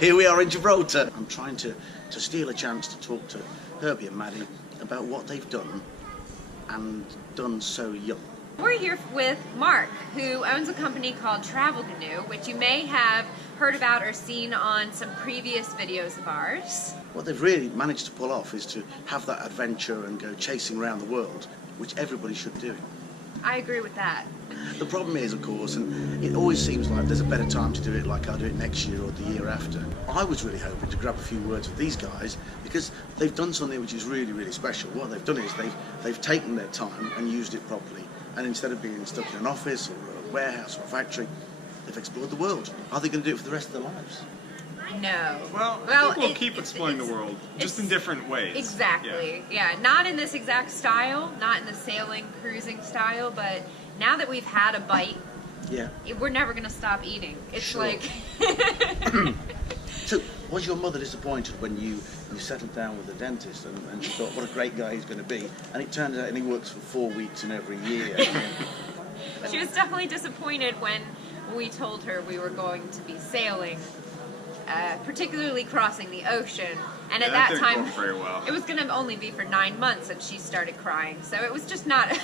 Here we are in Gibraltar. I'm trying to steal a chance to talk to Herbie and Maddie about what they've done, and done so young. We're here with Mark, who owns a company called TravelGnu, which you may have heard about or seen on some previous videos of ours. What they've really managed to pull off is to have that adventure and go chasing around the world, which everybody should do. I agree with that. The problem is, of course, and it always seems like there's a better time to do it, like I'll do it next year or the year after. I was really hoping to grab a few words with these guys because they've done something which is really, really special. What they've done is they've taken their time and used it properly. And instead of being stuck in an office or a warehouse or a factory, they've explored the world. Are they going to do it for the rest of their lives? No. Well, I think we'll keep exploring the world, just in different ways. Exactly. Yeah, not in this exact style, not in the sailing, cruising style, but now that we've had a bite, we're never going to stop eating. It's sure. like... So, was your mother disappointed when you settled down with the dentist and she thought, what a great guy he's going to be, and it turns out and he works for 4 weeks in every year? She was definitely disappointed when we told her we were going to be sailing, particularly crossing the ocean. And at that time, very well. It was going to only be for 9 months, and she started crying. So it was just not...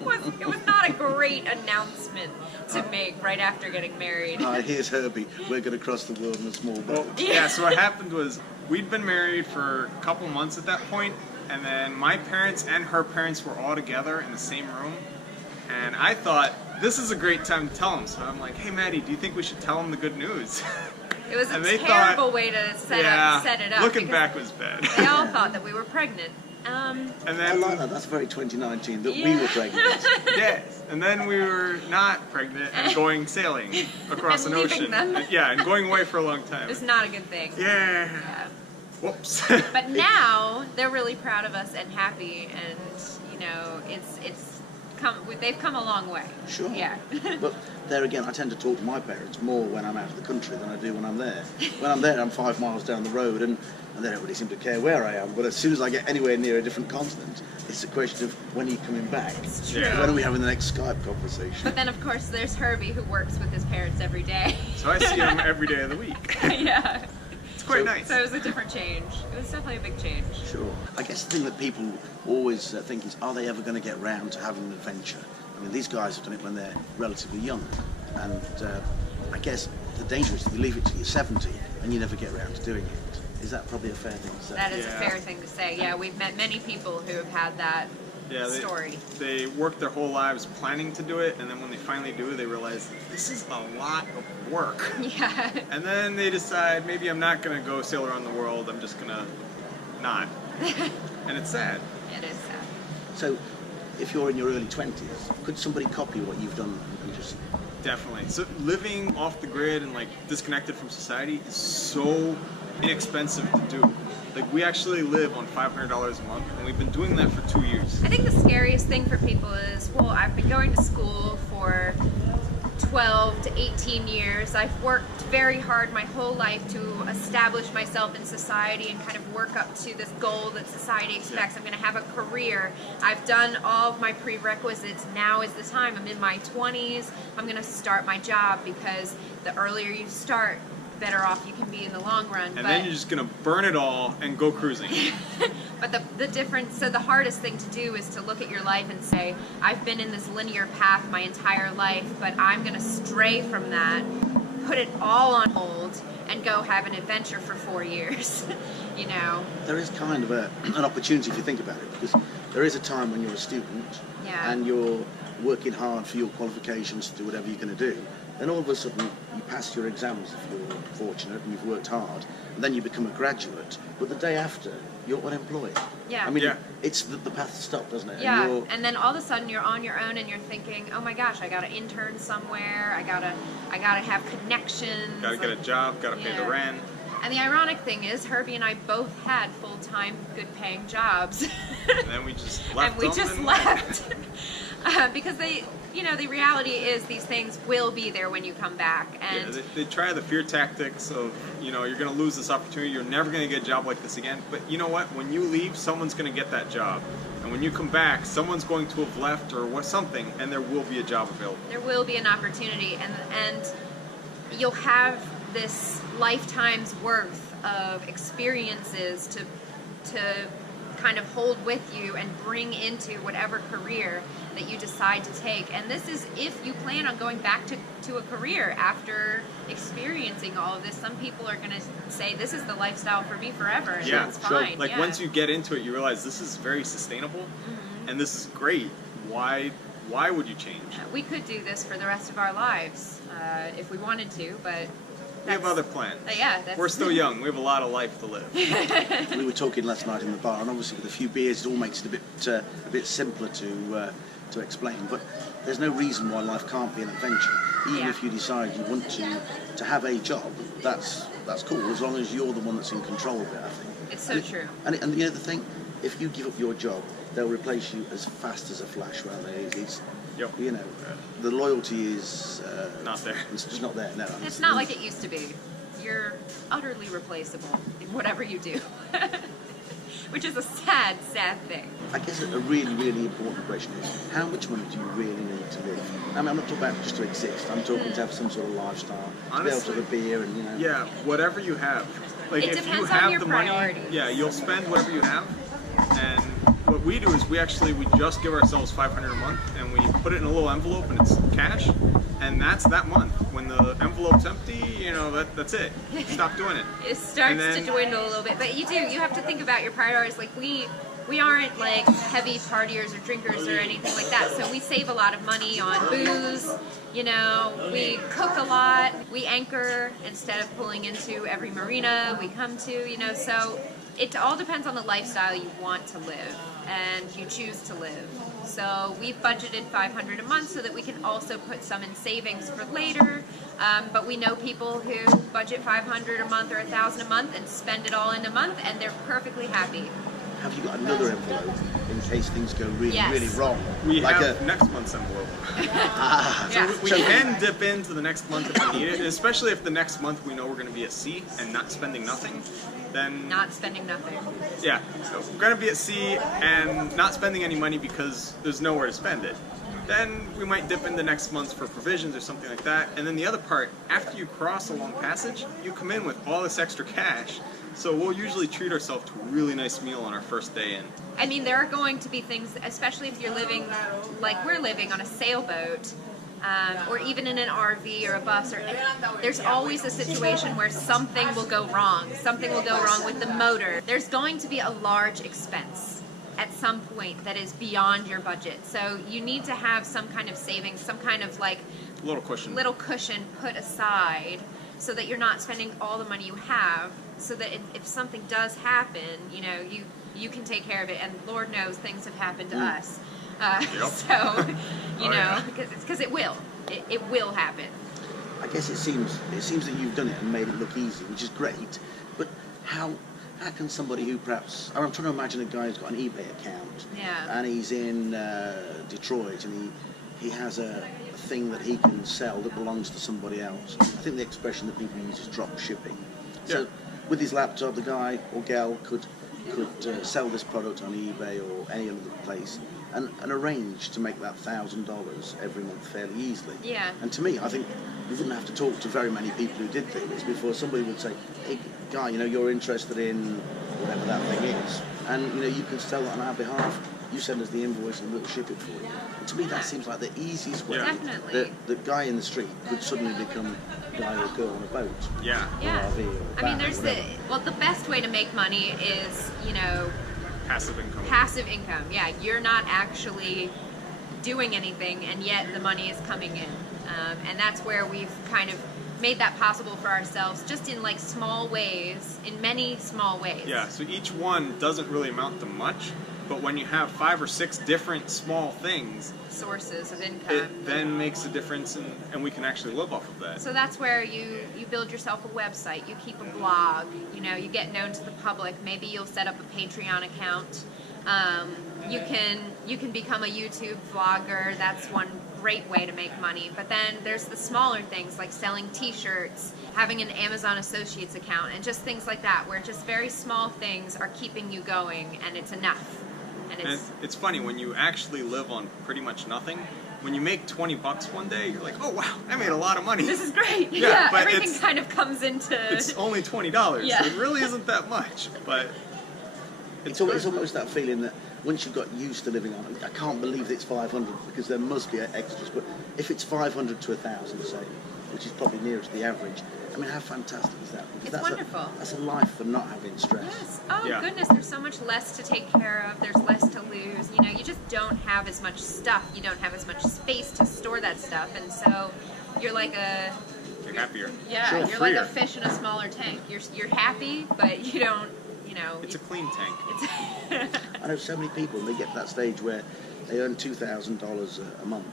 It was not a great announcement to make right after getting married. Here's Herbie. We're going to cross the world in a small boat. Yeah, so what happened was we'd been married for a couple months at that point, and then my parents and her parents were all together in the same room, and I thought, this is a great time to tell them. So I'm like, hey, Maddie, do you think we should tell them the good news? It was a terrible way to set it up. Looking back was bad. They all thought that we were pregnant. And then, I like that. That's very 2019 that we were pregnant. Yes, and then we were not pregnant and going sailing across an ocean. And going away for a long time. It's not a good thing. Yeah. Whoops. But now they're really proud of us and happy, and you know, they've come a long way. Sure. Yeah. But there again, I tend to talk to my parents more when I'm out of the country than I do when I'm there. When I'm there, I'm 5 miles down the road, and they don't really seem to care where I am. But as soon as I get anywhere near a different continent, it's a question of when are you coming back? It's true. When are we having the next Skype conversation? But then, of course, there's Herbie, who works with his parents every day. So I see him every day of the week. Yeah. It's quite nice. So it was a different change. It was definitely a big change. Sure. I guess the thing that people always think is, are they ever going to get round to having an adventure? I mean, these guys have done it when they're relatively young. And I guess the danger is that you leave it till you're 70 and you never get around to doing it. Is that probably a fair thing to say? That is a fair thing to say. Yeah, we've met many people who have had that story. They work their whole lives planning to do it, and then when they finally do, they realize this is a lot of work. Yeah. And then they decide, maybe I'm not going to go sail around the world, I'm just going to not. And it's sad. It is sad. So, if you're in your early 20s, could somebody copy what you've done and just... Definitely. So living off the grid and like disconnected from society is so inexpensive to do. Like, we actually live on $500 a month, and we've been doing that for 2 years. I think the scariest thing for people is, well, I've been going to school for 12 to 18 years. I've worked very hard my whole life to establish myself in society and kind of work up to this goal that society expects. I'm going to have a career. I've done all of my prerequisites. Now is the time. I'm in my 20s. I'm going to start my job, because the earlier you start, better off you can be in the long run. And then you're just going to burn it all and go cruising. But the difference, so the hardest thing to do is to look at your life and say, I've been in this linear path my entire life, but I'm going to stray from that, put it all on hold, and go have an adventure for 4 years. You know? There is kind of an opportunity if you think about it, because there is a time when you're a student and you're working hard for your qualifications to do whatever you're going to do. Then all of a sudden you pass your exams if you're fortunate and you've worked hard, and then you become a graduate, but the day after you're unemployed. Yeah. I mean, it's the path stops, doesn't it? Yeah, and then all of a sudden you're on your own and you're thinking, oh my gosh, I gotta intern somewhere, I gotta have connections. Gotta get a job, gotta pay the rent. And the ironic thing is, Herbie and I both had full-time, good-paying jobs. And then we just left. And we just left. Because the reality is these things will be there when you come back. And they try the fear tactics of, you're going to lose this opportunity, you're never going to get a job like this again. But you know what? When you leave, someone's going to get that job. And when you come back, someone's going to have left or something, and there will be a job available. There will be an opportunity, and you'll have this lifetime's worth of experiences to kind of hold with you and bring into whatever career that you decide to take. And this is if you plan on going back to a career after experiencing all of this. Some people are going to say, this is the lifestyle for me forever, and that's fine. Like once you get into it, you realize this is very sustainable, and this is great. Why would you change? We could do this for the rest of our lives if we wanted to, but we have other plans. We're still young. We have a lot of life to live. We were talking last night in the bar, and obviously with a few beers, it all makes it a bit simpler to explain. But there's no reason why life can't be an adventure. Even if you decide you want to have a job, that's cool, as long as you're the one that's in control of it, I think. It's so true. And the other thing, if you give up your job, they'll replace you as fast as a flash, won't they? It's, you know, the loyalty is not there. It's just not there. No, it's not like it used to be. You're utterly replaceable in whatever you do, which is a sad, sad thing. I guess a really, really important question is, how much money do you really need to live? I mean, I'm not talking about just to exist. I'm talking to have some sort of lifestyle, Honestly, to be able to have a beer and, you know. Yeah, whatever you have. Like It if depends you on have your the priorities. money, you'll spend whatever you have. And what we do is we just give ourselves $500 a month, and we put it in a little envelope, and it's cash, and that's that month. When the envelope's empty, you know, that's it. Stop doing it. It starts to dwindle a little bit, but you have to think about your priorities. Like we aren't like heavy partiers or drinkers or anything like that, so we save a lot of money on booze. You know, we cook a lot. We anchor instead of pulling into every marina we come to. You know, so it all depends on the lifestyle you want to live and you choose to live. So we've budgeted $500 a month so that we can also put some in savings for later. But we know people who budget $500 a month or $1,000 a month and spend it all in a month, and they're perfectly happy. Have you got another envelope in case things go really, Yes. really wrong? We like have next month's envelope. We can dip into the next month if we need it, and especially if the next month we know we're going to be at sea and not spending nothing. Then Not spending nothing. yeah, so we're going to be at sea and not spending any money because there's nowhere to spend it. Then we might dip into next month for provisions or something like that. And then the other part, after you cross a long passage, you come in with all this extra cash. So we'll usually treat ourselves to a really nice meal on our first day in. I mean, there are going to be things, especially if you're living like we're living on a sailboat, or even in an RV or a bus, or there's always a situation where something will go wrong. Something will go wrong with the motor. There's going to be a large expense at some point that is beyond your budget. So you need to have some kind of savings, some kind of like Little cushion put aside so that you're not spending all the money you have, so that if something does happen, you know, you can take care of it. And Lord knows things have happened to us. So, you know, because it will happen. I guess it seems that you've done it and made it look easy, which is great. But how can somebody who perhaps, I'm trying to imagine a guy who's got an eBay account, and he's in Detroit, and he has a thing that he can sell that belongs to somebody else. I think the expression that people use is drop shipping. So with his laptop, the guy or gal could sell this product on eBay or any other place and arrange to make that $1,000 every month fairly easily. Yeah. And to me, I think you wouldn't have to talk to very many people who did things before somebody would say, hey, guy, you know, you're interested in whatever that thing is, and, you know, you can sell it on our behalf. You send us the invoice and we'll ship it for you. And to me, that seems like the easiest way Definitely. the guy in the street could suddenly become a guy or girl on a boat. Yeah. Or RV or I mean, van there's or the best way to make money is, you know, passive income. passive income. Yeah, you're not actually doing anything, and yet the money is coming in. And that's where we've kind of made that possible for ourselves, just in like small ways, in many small ways. Yeah, so each one doesn't really amount to much, but when you have 5 or 6 different small things, Sources of income. it then makes a difference, and we can actually live off of that. So that's where you build yourself a website, you keep a blog, you know, you get known to the public. Maybe you'll set up a Patreon account. You can become a YouTube vlogger. That's one great way to make money. But then there's the smaller things like selling t-shirts, having an Amazon Associates account, and just things like that, where just very small things are keeping you going, and it's enough. And it's funny, when you actually live on pretty much nothing, when you make 20 bucks one day, you're like, oh wow, I made a lot of money. This is great. Yeah, but everything kind of comes into. It's only $20. Yeah. So it really isn't that much, but It's almost that feeling that once you've got used to living on it, I can't believe it's 500 because there must be extras. But if it's 500 to 1,000, say, which is probably nearer to the average, I mean, how fantastic is that? Because It's wonderful. That's a life for not having stress. Yes. Oh Yeah. goodness, there's so much less to take care of. There's less to lose. You know, you just don't have as much stuff. You don't have as much space to store that stuff, and so you're like you're happier. yeah, Sure, you're like a freer. fish in a smaller tank. You're happy, but you don't. You know, It's a clean tank. it's I know so many people, they get to that stage where they earn $2,000 a month,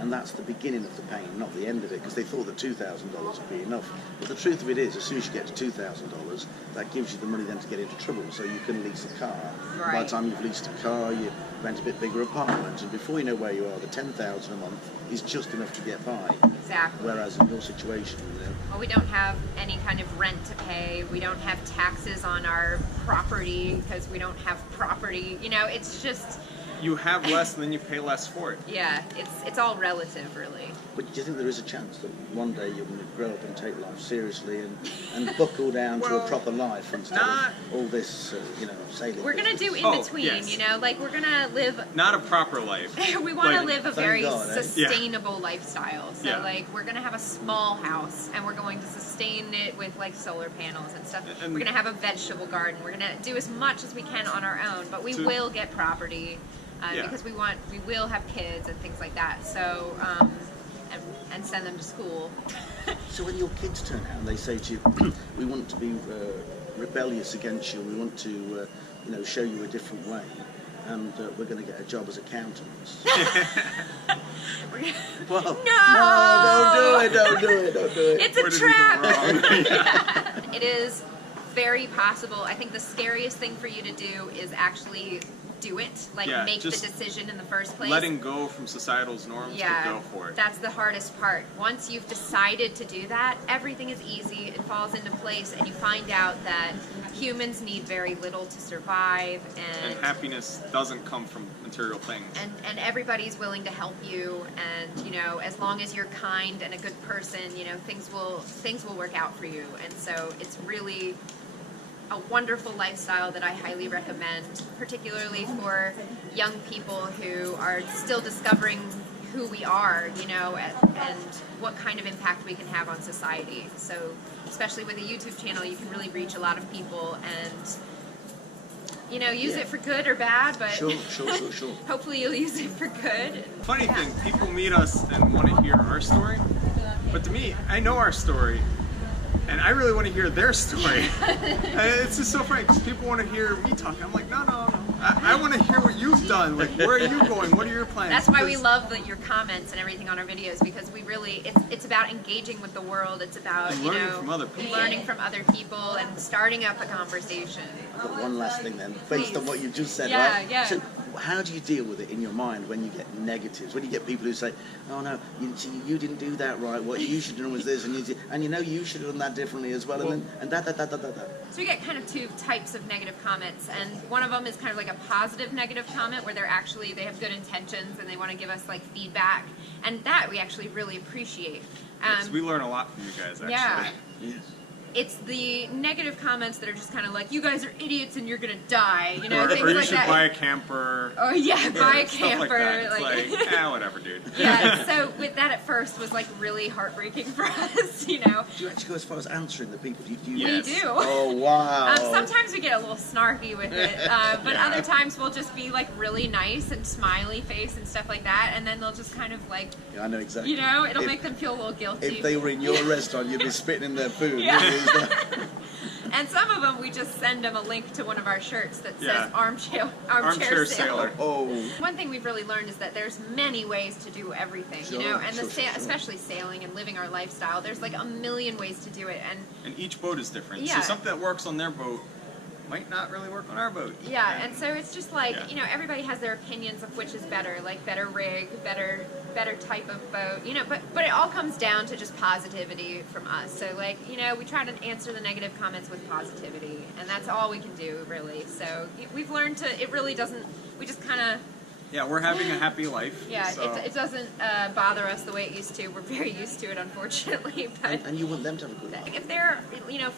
and that's the beginning of the pain, not the end of it, because they thought that $2,000 would be enough. But the truth of it is, as soon as you get to $2,000, that gives you the money then to get into trouble, so you can lease a car. By the Right. time you've leased a car, you rent a bit bigger apartment, and before you know where you are, the $10,000 a month is just enough to get by. exactly. Whereas in your situation, Well, we don't have any kind of rent to pay. We don't have taxes on our property because we don't have property. You know, it's just, You have less and then you pay less for it. yeah, it's all relative, really. but do you think there is a chance that one day you're going to grow up and take life seriously and buckle down to Well, a proper life instead not- of all this, sailing? We're gonna do in Oh, between, yes. you know, like we're gonna live. Not a proper life. We want to Like, live a thank very God, eh? sustainable lifestyle. So, Yeah. like, we're gonna have a small house, and we're going to sustain it with like solar panels and stuff. And- We're gonna have a vegetable garden. We're gonna do as much as we can on our own, but we To- will get property Yeah. because we will have kids and things like that. So, and send them to school. So when your kids turn out and they say to you, we want to be rebellious against you, we want to, show you a different way, and we're going to get a job as accountants. We're gonna- Well, No! don't do it. It's Where a did we go trap. wrong? Yeah. It is very possible. I think the scariest thing for you to do is actually do it, like Yeah, make the just decision in the first place. Letting go from societal's norms yeah, to go for it. that's the hardest part. Once you've decided to do that, everything is easy. It falls into place, and you find out that humans need very little to survive, And happiness doesn't come from material things. and everybody's willing to help you, and you know, as long as you're kind and a good person, you know, things will work out for you. And so it's really a wonderful lifestyle that I highly recommend, particularly for young people who are still discovering who we are, you know, and what kind of impact we can have on society. So especially with a YouTube channel, you can really reach a lot of people and, you know, use Yeah. it for good or bad, but Sure. hopefully you'll use it for good. Funny Yeah. thing, people meet us and want to hear our story, but to me, I know our story, and I really want to hear their story. And it's just so funny because people want to hear me talking. I'm like, no. I want to hear what you've done. Like, where are you going? What are your plans? That's why we Because- love your comments and everything on our videos, because we really, it's about engaging with the world. It's about, And you learning know, from other people. learning from other people and starting up a conversation. But one last thing then, based on what you just said, Yeah, right? yeah. So how do you deal with it in your mind when you get negatives? When you get people who say, oh no, you didn't do that right, what you should have done was this, and you should have done that differently as well, and da. So we get kind of two types of negative comments, and one of them is kind of like a positive negative comment where they have good intentions and they want to give us like feedback, and that we actually really appreciate. Yes, we learn a lot from you guys, actually. Yeah. Yes. It's the negative comments that are just kind of like, you guys are idiots and you're gonna die, you know, Or things you like should that. buy a camper. Oh yeah, buy a Stuff camper. like that. It's like, whatever, dude. Yeah, so with that at first was like really heartbreaking for us, you know. Do you actually go as far as answering the people? Do you Yes. We do. Oh wow. Sometimes we get a little snarky with it, but Yeah. other times we'll just be like really nice and smiley face and stuff like that, and then they'll just kind of like, Yeah, I know exactly. you know, it'll If- make them feel a little guilty. If they were in your restaurant, you'd be spitting in their food. Yeah. wouldn't you? And some of them we just send them a link to one of our shirts that says Yeah. armchair sailor. Sailor. Oh. One thing we've really learned is that there's many ways to do everything, you know, and Sure. especially sailing and living our lifestyle. There's like a million ways to do it, and And each boat is different. Yeah. So something that works on their boat might not really work on our boat. yeah, and so it's just like, Yeah. you know, everybody has their opinions of which is better, like better rig, better type of boat, you know, but it all comes down to just positivity from us. So like, you know, we try to answer the negative comments with positivity, and that's all we can do really. So we've learned to, it really doesn't, we just kind of Yeah, we're having a happy life. Yeah, so. it doesn't bother us the way it used to. We're very used to it, unfortunately. But And you want them to have a good life. if they're,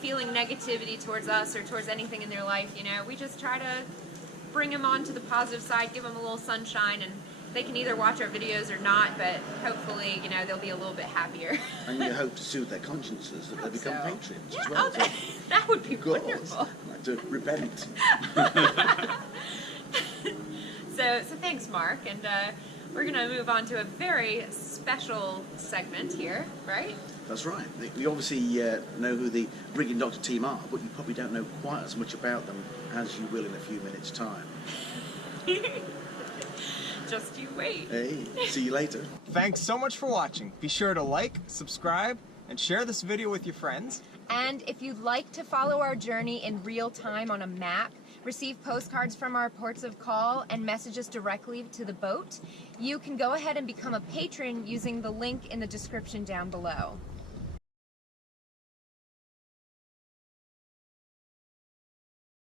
feeling negativity towards us or towards anything in their life, we just try to bring them on to the positive side, give them a little sunshine, and they can either watch our videos or not, but hopefully, they'll be a little bit happier. And you hope to soothe their consciences that they become patrons Yeah, as well. that would be Of course. wonderful. Like to repent. So thanks, Mark, and we're going to move on to a very special segment here, right? That's right. We obviously know who the Rigging Doctor team are, but you probably don't know quite as much about them as you will in a few minutes' time. Just you wait. Hey, see you later. Thanks so much for watching. Be sure to like, subscribe, and share this video with your friends. And if you'd like to follow our journey in real time on a map, receive postcards from our ports of call, and message us directly to the boat, you can go ahead and become a patron using the link in the description down below.